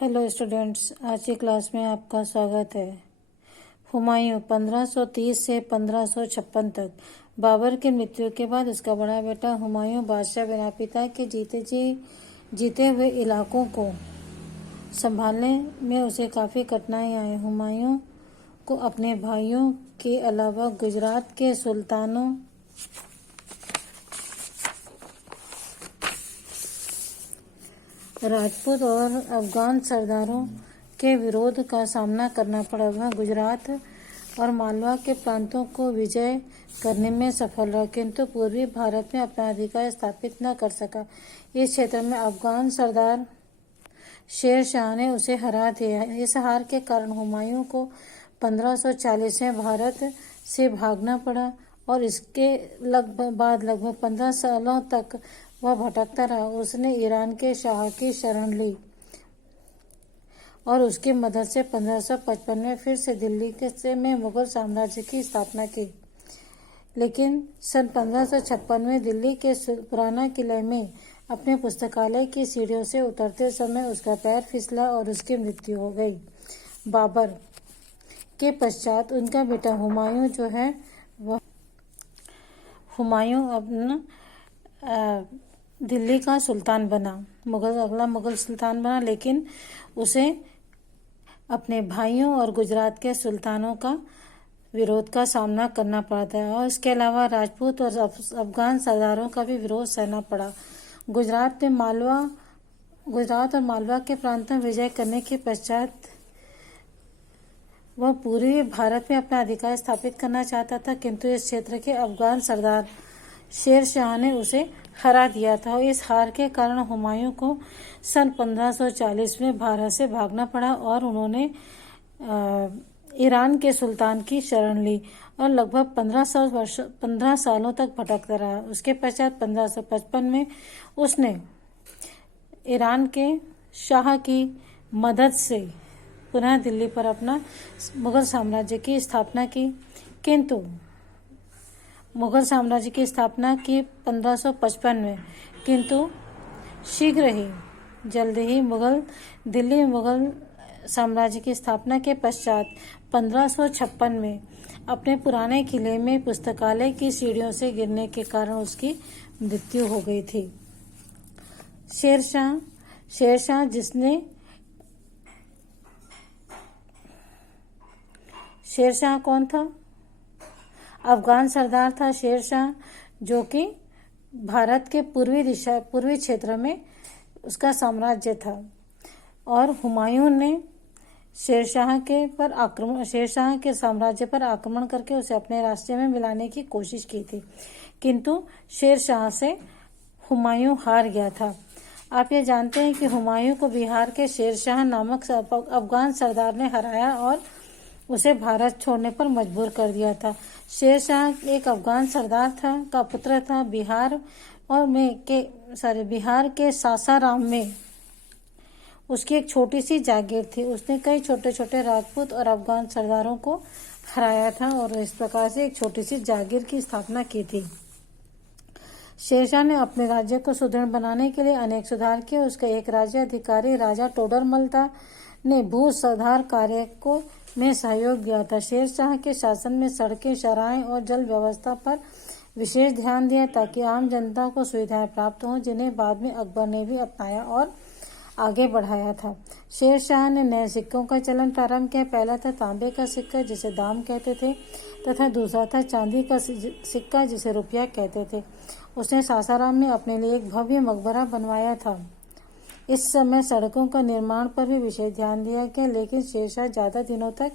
Hello students, आज की class में आपका स्वागत है। हुमायूं 1530 से 1556 तक। बाबर की मृत्यु के बाद उसका बड़ा बेटा हुमायूं बादशाह बिना पिता के जीते हुए इलाकों को संभालने में उसे काफ़ी कठिनाई आई। हुमायूं को अपने भाइयों के अलावा गुजरात के सुल्तानों राजपूत और अफगान सरदारों के विरोध का सामना करना पड़ा। वह गुजरात और मालवा के प्रांतों को विजय करने में सफल रहा, किंतु पूर्वी भारत में अपना अधिकार स्थापित न कर सका। इस क्षेत्र में अफगान सरदार शेर शाह ने उसे हरा दिया। इस हार के कारण हुमायूं को 1540 में भारत से भागना पड़ा और इसके लगभग 15 सालों तक वह भटकता रहा। उसने ईरान के शाह की शरण ली और उसकी मदद से 1555 में फिर से दिल्ली में मुगल साम्राज्य की स्थापना की। लेकिन सन 1556 में दिल्ली के पुराना किले में अपने पुस्तकालय की सीढ़ियों से उतरते समय उसका पैर फिसला और उसकी मृत्यु हो गई। बाबर के पश्चात उनका बेटा हुमायूं जो है वह हुमायूं अपना दिल्ली का सुल्तान बना, अगला मुगल सुल्तान बना, लेकिन उसे अपने भाइयों और गुजरात के सुल्तानों का विरोध का सामना करना पड़ा था और इसके अलावा राजपूत और अफगान सरदारों का भी विरोध सहना पड़ा। गुजरात और मालवा के प्रांत में विजय करने के पश्चात वह पूरे भारत में अपना अधिकार स्थापित करना चाहता था, किंतु इस क्षेत्र के अफगान सरदार शेर शाह ने उसे हरा दिया था। इस हार के कारण हुमायूं को सन 1540 में भारत से भागना पड़ा और उन्होंने ईरान के सुल्तान की शरण ली और लगभग 15 सालों तक भटकता रहा। उसके पश्चात 1555 में उसने ईरान के शाह की मदद से पुनः दिल्ली पर अपना मुगल साम्राज्य की स्थापना की, किंतु मुगल साम्राज्य की स्थापना की 1555 में, किंतु जल्द ही दिल्ली में मुगल साम्राज्य की स्थापना के पश्चात 1556 में अपने पुराने किले में पुस्तकालय की सीढ़ियों से गिरने के कारण उसकी मृत्यु हो गई थी। शेर शाह कौन था? अफगान सरदार था शेर शाह, जो कि भारत के पूर्वी क्षेत्र में उसका साम्राज्य था और हुमायूं ने शेर शाह के साम्राज्य पर आक्रमण करके उसे अपने रास्ते में मिलाने की कोशिश की थी, किंतु शेर शाह से हुमायूं हार गया था। आप ये जानते हैं कि हुमायूं को बिहार के शेर शाह नामक अफगान सरदार ने हराया और उसे भारत छोड़ने पर मजबूर कर दिया था। शेर शाह एक अफगान सरदार का पुत्र था। बिहार के सासाराम में उसकी एक छोटी सी जागीर थी। उसने कई छोटे छोटे राजपूत और अफगान सरदारों को हराया था और इस प्रकार से एक छोटी सी जागीर की स्थापना की थी। शेरशाह ने अपने राज्य को सुदृढ़ बनाने के लिए अनेक सुधार किए। उसका एक राज्य अधिकारी राजा टोडरमल ने भू सुधार कार्य में सहयोग दिया था। शेर शाह के शासन में सड़कें, चौराहे और जल व्यवस्था पर विशेष ध्यान दिया ताकि आम जनता को सुविधाएं प्राप्त हों, जिन्हें बाद में अकबर ने भी अपनाया और आगे बढ़ाया था। शेर शाह ने नए सिक्कों का चलन प्रारंभ किया। पहला था तांबे का सिक्का जिसे दाम कहते थे तथा दूसरा था चांदी का सिक्का जिसे रुपया कहते थे। उसने सासाराम में अपने लिए एक भव्य मकबरा बनवाया था। इस समय सड़कों का निर्माण पर भी विशेष ध्यान दिया गया, लेकिन शेरशाह ज्यादा दिनों तक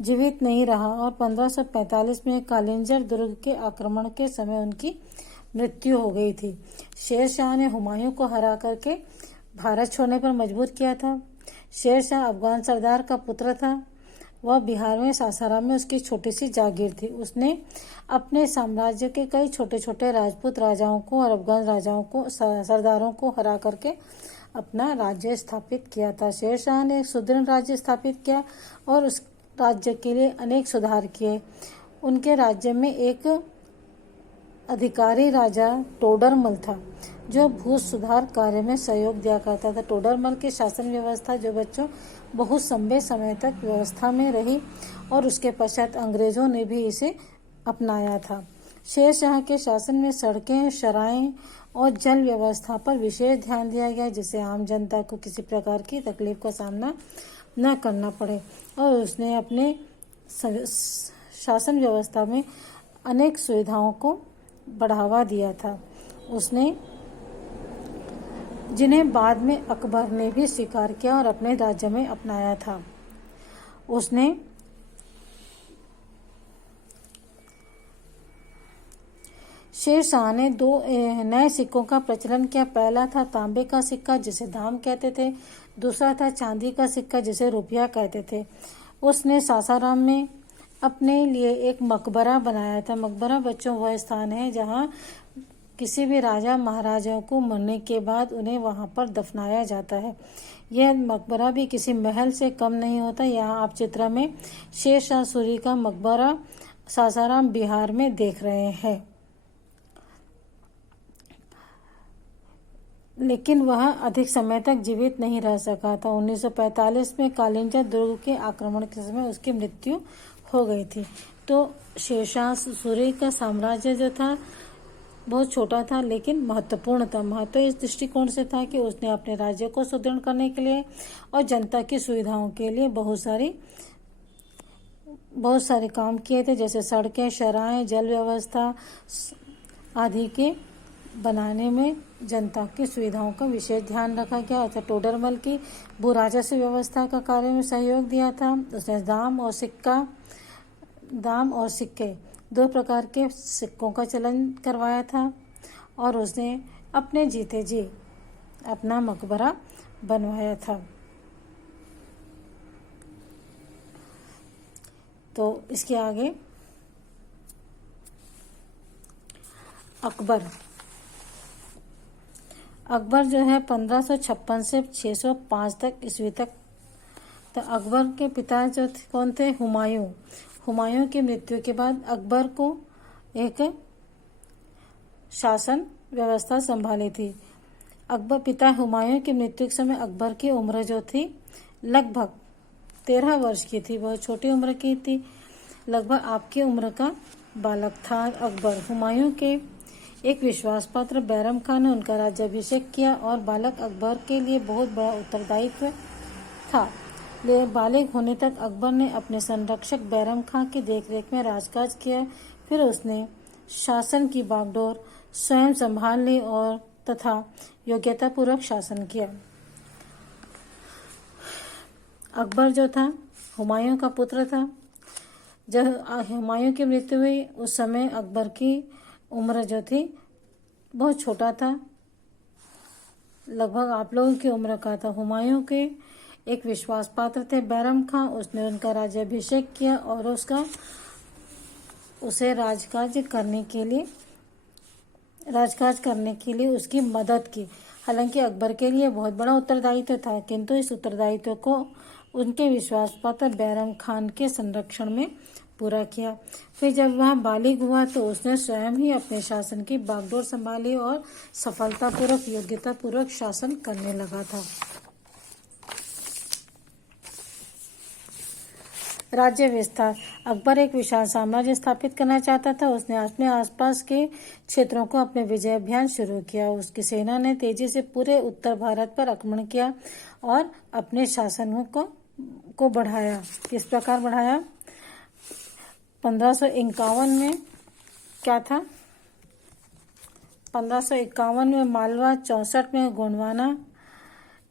जीवित नहीं रहा और 1545 में कालिंजर दुर्ग के आक्रमण के समय उनकी मृत्यु हो गई थी। शेर शाह ने हुमायूं को हरा करके भारत छोड़ने पर मजबूर किया था। शेर शाह अफगान सरदार का पुत्र था। वह बिहार में सासाराम में उसकी छोटी सी जागीर थी। उसने अपने साम्राज्य के कई छोटे छोटे राजपूत राजाओं को और अफगान सरदारों को हरा करके अपना राज्य स्थापित किया था। शेर शाह ने एक सुदृढ़ राज्य स्थापित किया और उस राज्य के लिए अनेक सुधार किए। उनके राज्य में एक अधिकारी राजा टोडरमल था, जो भू सुधार कार्य में सहयोग दिया करता था। टोडरमल की शासन व्यवस्था जो बच्चों बहुत लंबे समय तक व्यवस्था में रही और उसके पश्चात अंग्रेजों ने भी इसे अपनाया था। शेर शाह के शासन में सड़कें, सराय और जल व्यवस्था पर विशेष ध्यान दिया गया, जिससे आम जनता को किसी प्रकार की तकलीफ का सामना न करना पड़े, और उसने अपने शासन व्यवस्था में अनेक सुविधाओं को बढ़ावा दिया था। उसने जिन्हें बाद में अकबर ने भी स्वीकार किया और अपने राज्य में अपनाया था। उसने शेर शाह ने 2 नए सिक्कों का प्रचलन किया। पहला था तांबे का सिक्का, जिसे धाम कहते थे। दूसरा था चांदी का सिक्का, जिसे रुपया कहते थे। उसने सासाराम में अपने लिए एक मकबरा बनाया था। मकबरा बच्चों वह स्थान है जहां किसी भी राजा महाराजाओं को मरने के बाद उन्हें वहां पर दफनाया जाता है। यह मकबरा भी किसी महल से कम नहीं होता। यहाँ आप चित्र में शेर शाह सूरी का मकबरा सासाराम बिहार में देख रहे हैं। लेकिन वह अधिक समय तक जीवित नहीं रह सका था। 1945 में कालिंजा दुर्ग के आक्रमण के समय उसकी मृत्यु हो गई थी। तो शेरशाह सूरी का साम्राज्य जो था बहुत छोटा था, लेकिन महत्वपूर्ण था। महत्व इस दृष्टिकोण से था कि उसने अपने राज्य को सुदृढ़ करने के लिए और जनता की सुविधाओं के लिए बहुत सारे काम किए थे, जैसे सड़कें, सराय, जल व्यवस्था आदि के बनाने में जनता की सुविधाओं का विशेष ध्यान रखा गया। तथा टोडरमल की भू राजस्व व्यवस्था का कार्य में सहयोग दिया था। उसने दाम और सिक्के 2 प्रकार के सिक्कों का चलन करवाया था, और उसने अपने जीते जी अपना मकबरा बनवाया था। तो इसके आगे अकबर जो है 1556 से 605 तक ईस्वी तक। तो अकबर के पिता जो कौन थे? हुमायूं की मृत्यु के बाद अकबर को एक शासन व्यवस्था संभाली थी। पिता हुमायूं की मृत्यु के समय अकबर की उम्र जो थी लगभग 13 वर्ष की थी। बहुत छोटी उम्र की थी, लगभग आपकी उम्र का बालक था अकबर। हुमायूं के एक विश्वास पात्र बैरम खान ने उनका राज्याभिषेक किया, और बालक अकबर के लिए बहुत बड़ा उत्तरदायित्व था। बालिग होने तक अकबर ने अपने संरक्षक बैरम खां की देखरेख में राजकाज किया। फिर उसने शासन की बागडोर स्वयं संभाल ली और तथा योग्यतापूर्वक शासन किया। अकबर जो था हुमायूं का पुत्र था। जब हुमायूं की मृत्यु हुई उस समय अकबर की उम्र जो थी बहुत छोटा था, लगभग आप लोगों की उम्र का था। हुमायूं के एक विश्वास पात्र थे बैरम खां, उसने उनका राज्याभिषेक किया और उसे राजकाज करने के लिए उसकी मदद की। हालांकि अकबर के लिए बहुत बड़ा उत्तरदायित्व था, किंतु इस उत्तरदायित्व को उनके विश्वास पात्र बैरम खान के संरक्षण में पूरा किया। फिर जब वह बालिग हुआ तो उसने स्वयं ही अपने शासन की बागडोर संभाली और सफलतापूर्वक योग्यतापूर्वक शासन करने लगा था। राज्य विस्तार। अकबर एक विशाल साम्राज्य स्थापित करना चाहता था। उसने अपने आसपास के क्षेत्रों को अपने विजय अभियान शुरू किया। उसकी सेना ने तेजी से पूरे उत्तर भारत पर आक्रमण किया और अपने शासन को बढ़ाया। किस प्रकार बढ़ाया? 1551 में क्या था? 1551 में मालवा, 64 में गोंडवाना,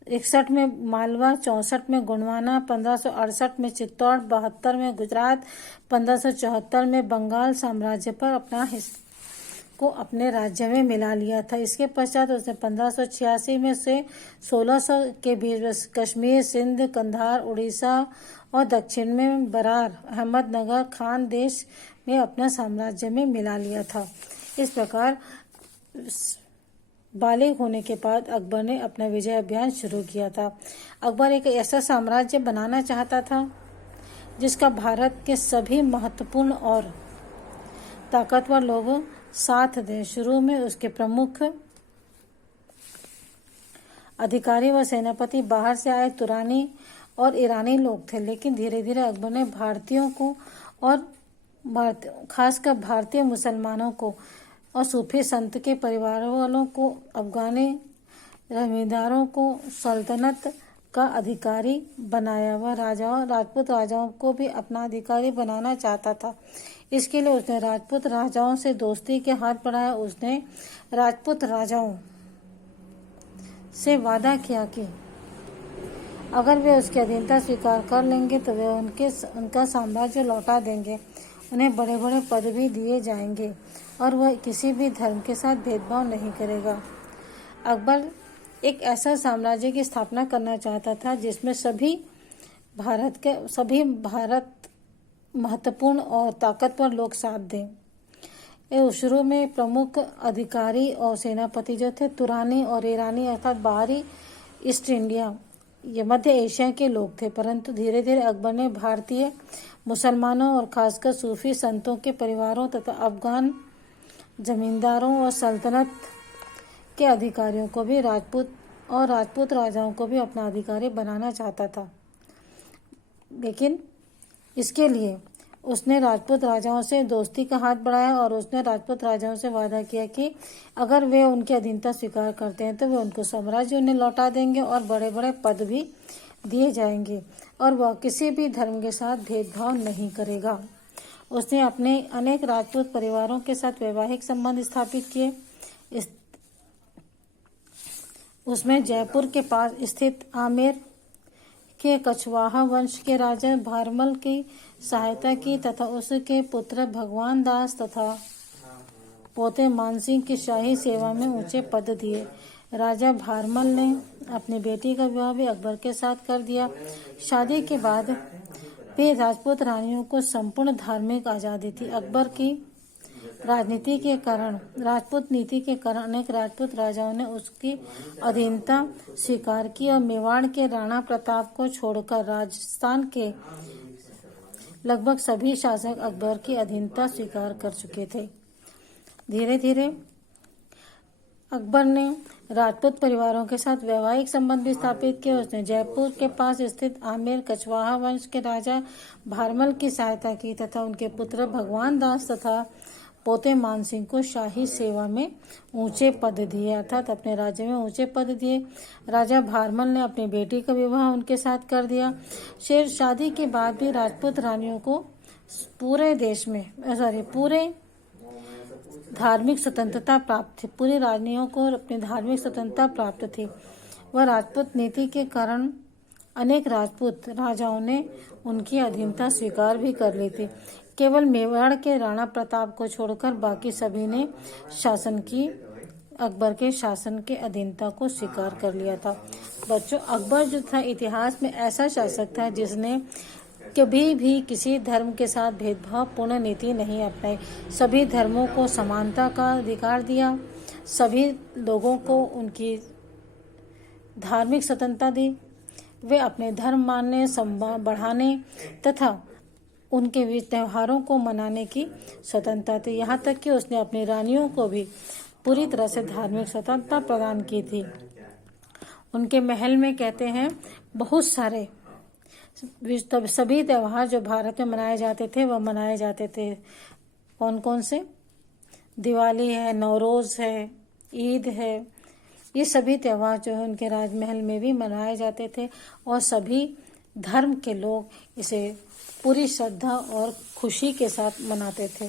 61 में मालवा, 64 में गोंडवाना, 1568 में चित्तौड़, 72 में गुजरात, 1574 में बंगाल साम्राज्य पर अपने राज्य में मिला लिया था। इसके पश्चात उसने 1586 में से 1600 के बीच कश्मीर, सिंध, कंधार, उड़ीसा और दक्षिण में बरार, अहमदनगर, खान देश में अपना साम्राज्य में मिला लिया था। इस प्रकार बालिग होने के बाद अकबर ने अपना विजय अभियान शुरू किया था। अकबर एक ऐसा साम्राज्य बनाना चाहता था जिसका भारत के सभी महत्वपूर्ण और ताकतवर लोगों साथ दें। शुरू में उसके प्रमुख अधिकारी व सेनापति बाहर से आए तुरानी और ईरानी लोग थे, लेकिन धीरे धीरे अकबर ने भारतीयों को और खासकर भारतीय मुसलमानों को और सूफी संत के परिवार वालों को, अफगानी जमींदारों को सल्तनत का अधिकारी बनाया। वह राजपूत राजाओं को भी अपना अधिकारी बनाना चाहता था। इसके लिए उसने राजपूत राजाओं से दोस्ती के हाथ बढ़ाया। उसने राजपूत राजाओं से वादा किया कि अगर वे उसकी अधीनता स्वीकार कर लेंगे तो वे उनका साम्राज्य लौटा देंगे। उन्हें बड़े बड़े पद भी दिए जाएंगे और वह किसी भी धर्म के साथ भेदभाव नहीं करेगा। अकबर एक ऐसा साम्राज्य की स्थापना करना चाहता था जिसमें सभी भारत महत्वपूर्ण और ताकतवर लोग साथ दें। शुरू में प्रमुख अधिकारी और सेनापति जो थे तुरानी और ईरानी अर्थात बाहरी ईस्ट इंडिया, ये मध्य एशिया के लोग थे, परंतु धीरे धीरे अकबर ने भारतीय मुसलमानों और खासकर सूफी संतों के परिवारों तथा अफगान जमींदारों और सल्तनत के अधिकारियों को भी राजपूत राजाओं को भी अपना अधिकारी बनाना चाहता था। लेकिन इसके लिए उसने राजपूत राजाओं से दोस्ती का हाथ बढ़ाया और उसने राजपूत राजाओं से वादा किया कि अगर वे उनकी अधीनता स्वीकार करते हैं तो वे उनको साम्राज्य उन्हें लौटा देंगे और बड़े बड़े पद भी दिए जाएंगे और वह किसी भी धर्म के साथ भेदभाव नहीं करेगा। उसने अपने अनेक राजपूत परिवारों के साथ वैवाहिक संबंध स्थापित किए। उसमें जयपुर के पास स्थित आमेर के कछवाहा वंश के राजा भारमल की सहायता की तथा उसके पुत्र भगवान दास तथा पोते मानसिंह की शाही सेवा में ऊंचे पद दिए। राजा भारमल ने अपनी बेटी का विवाह भी अकबर के साथ कर दिया। शादी के बाद भी राजपूत रानियों को संपूर्ण धार्मिक आज़ादी थी। अकबर की राजपूत नीति के कारण अनेक राजपूत राजाओं ने उसकी अधीनता स्वीकार की और मेवाड़ के राणा प्रताप को छोड़कर राजस्थान के लगभग सभी शासक अकबर की अधीनता स्वीकार कर चुके थे। धीरे धीरे अकबर ने राजपूत परिवारों के साथ वैवाहिक संबंध भी स्थापित किए। उसने जयपुर के पास स्थित आमेर कछवाहा वंश के राजा भारमल की सहायता की तथा उनके पुत्र भगवान दास तथा पोते मानसिंह को शाही सेवा में ऊंचे पद दिए, अर्थात अपने राज्य में ऊंचे पद दिए। राजा भारमल ने अपनी बेटी का विवाह उनके साथ कर दिया। शादी के बाद भी राजपूत रानियों को पूरे धार्मिक स्वतंत्रता प्राप्त थी। पूरी रानियों को अपनी धार्मिक स्वतंत्रता प्राप्त थी। वह राजपूत नीति के कारण अनेक राजपूत राजाओं ने उनकी अधीनता स्वीकार भी कर ली थी। केवल मेवाड़ के राणा प्रताप को छोड़कर बाकी सभी ने अकबर के शासन के अधीनता को स्वीकार कर लिया था। बच्चों, अकबर जो था इतिहास में ऐसा शासक था जिसने कभी भी किसी धर्म के साथ भेदभाव पूर्ण नीति नहीं अपनाई। सभी धर्मों को समानता का अधिकार दिया, सभी लोगों को उनकी धार्मिक स्वतंत्रता दी। वे अपने धर्म मानने, बढ़ाने तथा उनके त्योहारों को मनाने की स्वतंत्रता थी। यहाँ तक कि उसने अपनी रानियों को भी पूरी तरह से धार्मिक स्वतंत्रता प्रदान की थी। उनके महल में कहते हैं बहुत सारे सभी त्योहार जो भारत में मनाए जाते थे वह मनाए जाते थे। कौन कौन से? दिवाली है, नवरोज है, ईद है, ये सभी त्योहार जो है उनके राजमहल में भी मनाए जाते थे और सभी धर्म के लोग इसे पूरी श्रद्धा और खुशी के साथ मनाते थे।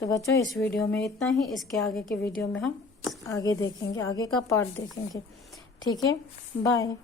तो बच्चों, इस वीडियो में इतना ही। इसके आगे के वीडियो में हम आगे का पार्ट देखेंगे। ठीक है, बाय।